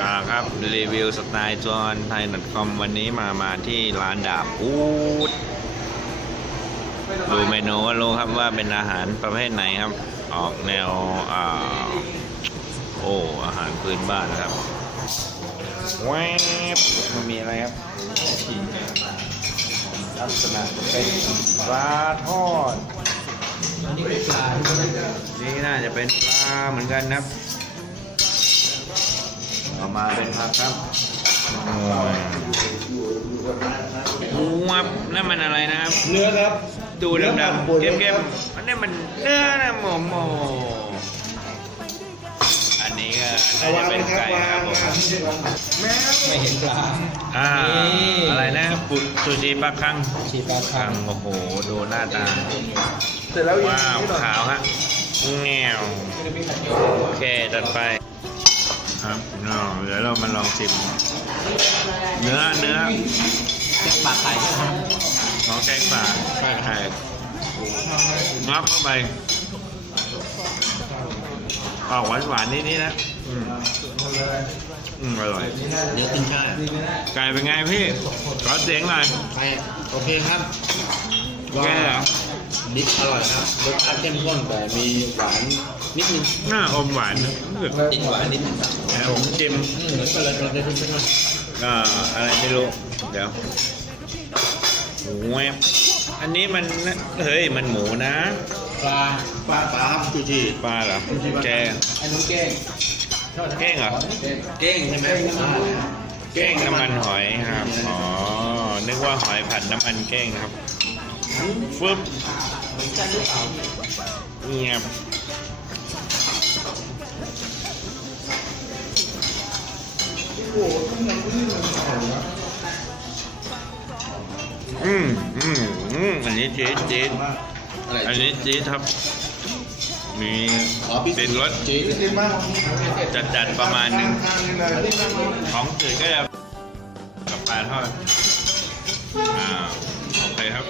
อ่าครับรีวิวสไตล์จอนไทย .com วันนี้มามาที่ร้านดาบอูดดูเมนูก็รู้ครับว่าเป็นอาหารประเภทไหนครับ ออกแนวอ่าโอ้อาหารพื้นบ้านนะครับแวบมันมีอะไรครับลักษณะเป็นปลาทอดนี่น่าจะเป็นปลาเหมือนกันนะครับ ออกมาเป็นผักครับโอ้ยวับนั่นมันอะไรนะครับ เนื้อครับ ดูดำๆเข้มๆอันนี้มันเนื้อนะหมอมอันนี้ก็น่าจะเป็นไก่นะครับผมไม่เห็นปลาอ่าอะไรนะปุซูชิปลาคังชีปลาคัคังงโอ้โหดูหน้าตาเสร็จแล้วว้าวขาวฮะแงวโอเคจัดไป ครับเนาะเดี๋ยวเรามาลองชิม เนื้อเนื้อแค่ปลาไข่นะครับของแกงป่าไข่ไข่งับเข้าไปออกหวานหวานๆนิดๆนะอืมอืมอร่อย เนื้อขึ้นช่ายไก่เป็นไงพี่ ขอเสียงหน่อยไข่โอเคครับโอเคเหรอ ดิบอร่อยครับรสชาติเข้มข้นแต่มีหวานนิดนึงหน้าอมหวานนะรู้สึกติดหวานนิดนึงแต่ผมจิมอืมเหมือนกันเลยเราได้ทุกท่านอ่าอะไรไม่รู้ เดี๋ยวหมูแวบอันนี้มันเฮ้ยมันหมูนะปลาปลาปลาครับจูจีปลาเหรอแกงไอ้น้องแกงแกงเหรอแกงใช่ไหมแกงน้ำมันหอยครับอ๋อนึกว่าหอยผัดน้ำมันแกงครับ ฟึบเงียบอืมอืมอืมอันนี้จี๊ดจี๊ดอะไรอันนี้จี๊ดครับมีขอพี่เป็นรสจี๊ดจัดจัดๆประมาณหนึ่งของจืดก็จะกับปลาทอดอ่าโอเคครับ